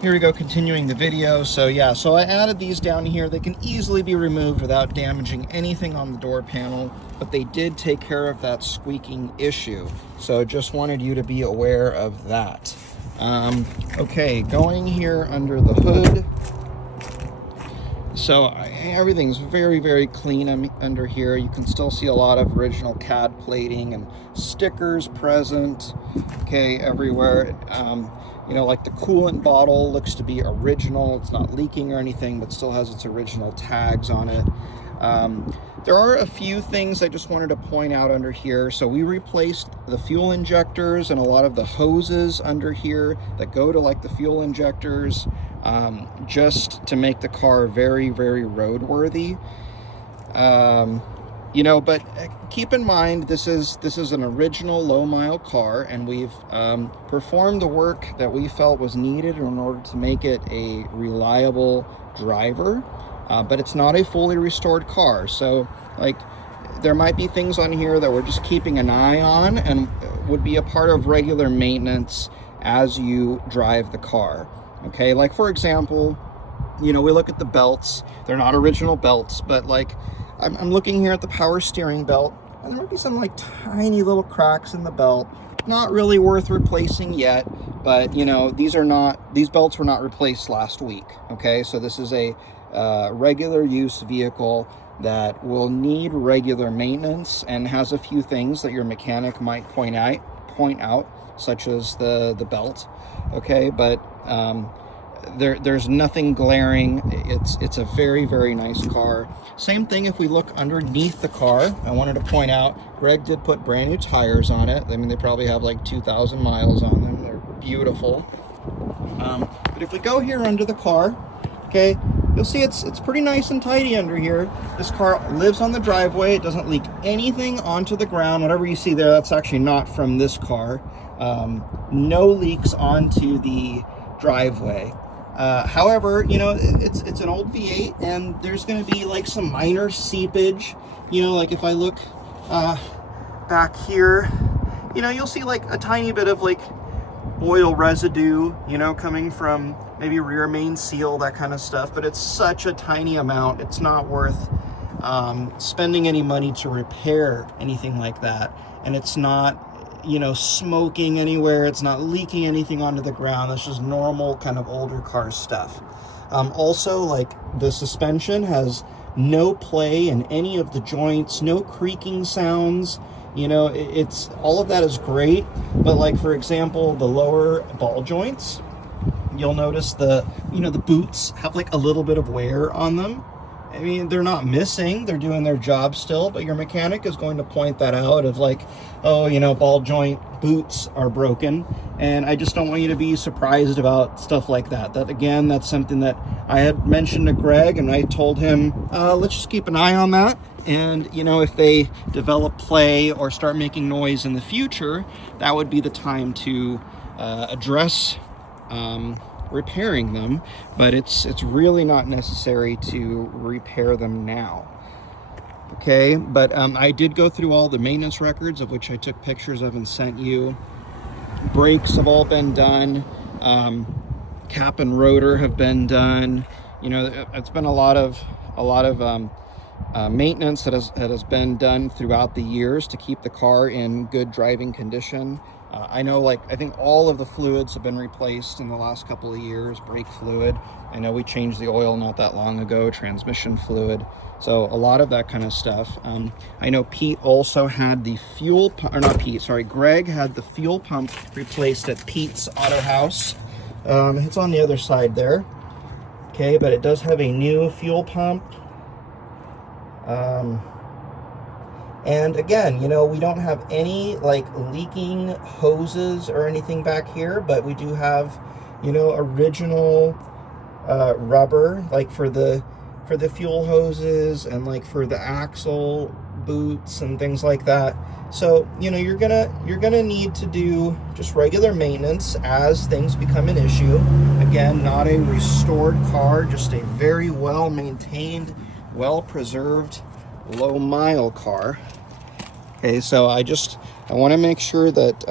Here we go, continuing the video. So yeah, so I added these down here. They can easily be removed without damaging anything on the door panel, but they did take care of that squeaking issue. So just wanted you to be aware of that. Okay, going here under the hood. So everything's very clean under here. You can still see a lot of original CAD plating and stickers present, okay, everywhere. You know, like the coolant bottle looks to be original. It's not leaking or anything, but still has its original tags on it. There are a few things I just wanted to point out under here. So we replaced the fuel injectors and a lot of the hoses under here that go to like the fuel injectors, just to make the car very roadworthy. You know, but keep in mind, this is an original low mile car, and we've performed the work that we felt was needed in order to make it a reliable driver. But it's not a fully restored car. So like there might be things on here that we're just keeping an eye on and would be a part of regular maintenance as you drive the car. Okay, like for example, you know, we look at the belts. They're not original belts, but like I'm looking here at the power steering belt, and there might be some like tiny little cracks in the belt. Not really worth replacing yet, but you know, these belts were not replaced last week. Okay, so this is a regular use vehicle that will need regular maintenance and has a few things that your mechanic might point out, such as the belt. Okay, but there's nothing glaring. It's a very nice car. Same thing if we look underneath the car. I wanted to point out, Greg did put brand new tires on it. I mean, they probably have like 2,000 miles on them. They're beautiful. But if we go here under the car, okay, you'll see it's pretty nice and tidy under here. This car lives on the driveway. It doesn't leak anything onto the ground. Whatever you see there, that's actually not from this car. No leaks onto the driveway. However, you know, it's an old V8, and there's going to be like some minor seepage. You know, like if I look back here, you know, you'll see like a tiny bit of like oil residue, you know, coming from maybe rear main seal, that kind of stuff. But it's such a tiny amount, it's not worth spending any money to repair anything like that. And it's not, you know, smoking anywhere. It's not leaking anything onto the ground. That's just normal kind of older car stuff. Also, like the suspension has no play in any of the joints, no creaking sounds. You know, it's all of that is great. But like, for example, the lower ball joints, you'll notice the boots have like a little bit of wear on them. I mean, they're not missing, they're doing their job still, but your mechanic is going to point that out of like, oh, you know, ball joint boots are broken. And I just don't want you to be surprised about stuff like that. That again, that's something that I had mentioned to Greg, and I told him, let's just keep an eye on that. And, you know, if they develop play or start making noise in the future, that would be the time to address repairing them, but it's really not necessary to repair them now. Okay, but I did go through all the maintenance records, of which I took pictures of and sent you. Brakes have all been done. Cap and rotor have been done. You know, it's been a lot of maintenance that has been done throughout the years to keep the car in good driving condition. I know, like, I think all of the fluids have been replaced in the last couple of years. Brake fluid, I know we changed the oil not that long ago, transmission fluid, so a lot of that kind of stuff. I know Pete also had the fuel pump, or not Pete, sorry, Greg had the fuel pump replaced at Pete's Auto House. It's on the other side there. Okay, but it does have a new fuel pump. And again, you know, we don't have any like leaking hoses or anything back here, but we do have, you know, original rubber, like for the fuel hoses and like for the axle boots and things like that. So, you know, you're gonna need to do just regular maintenance as things become an issue. Again, not a restored car, just a very well maintained, well preserved, low mile car. Okay, so I want to make sure that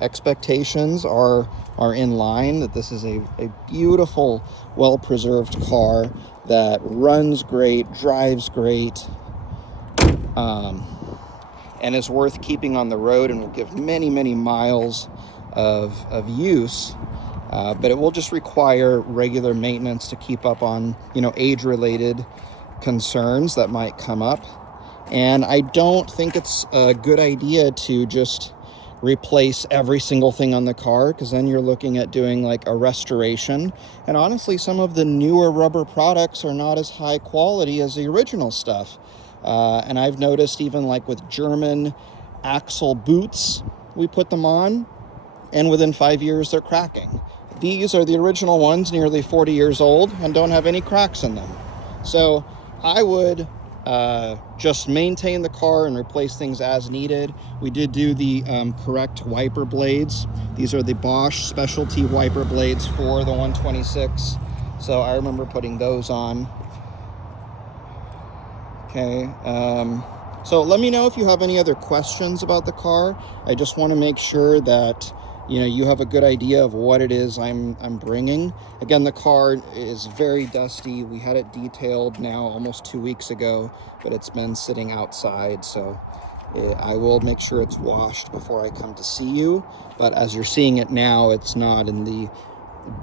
expectations are in line, that this is a beautiful, well-preserved car that runs great, drives great, and is worth keeping on the road and will give many, many miles of use. But it will just require regular maintenance to keep up on, age-related concerns that might come up. And I don't think it's a good idea to just replace every single thing on the car, because then you're looking at doing like a restoration. And honestly, some of the newer rubber products are not as high quality as the original stuff. And I've noticed even like with German axle boots, we put them on, and within 5 years they're cracking. These are the original ones, nearly 40 years old, and don't have any cracks in them. So I would just maintain the car and replace things as needed. We did do the correct wiper blades. These are the Bosch specialty wiper blades for the 126. So I remember putting those on. Okay. So let me know if you have any other questions about the car. I just want to make sure that you have a good idea of what it is I'm bringing. Again, the car is very dusty. We had it detailed now almost 2 weeks ago, but it's been sitting outside, so I will make sure it's washed before I come to see you. But as you're seeing it now, it's not in the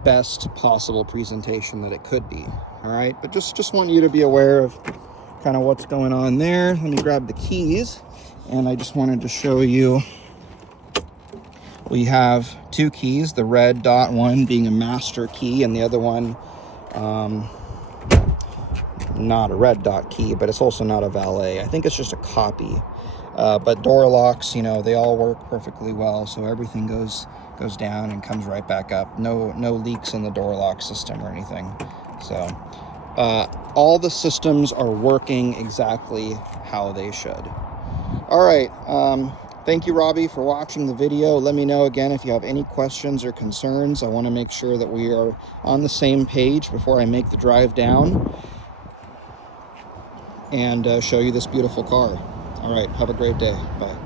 best possible presentation that it could be. All right, but just want you to be aware of kind of what's going on there. Let me grab the keys, and I just wanted to show you. We have two keys, the red dot one being a master key, and the other one not a red dot key, but it's also not a valet. I think it's just a copy. But door locks, they all work perfectly well, so everything goes down and comes right back up. No leaks in the door lock system or anything. So all the systems are working exactly how they should. All right. Thank you, Robbie, for watching the video. Let me know again if you have any questions or concerns. I want to make sure that we are on the same page before I make the drive down and show you this beautiful car. All right, have a great day. Bye.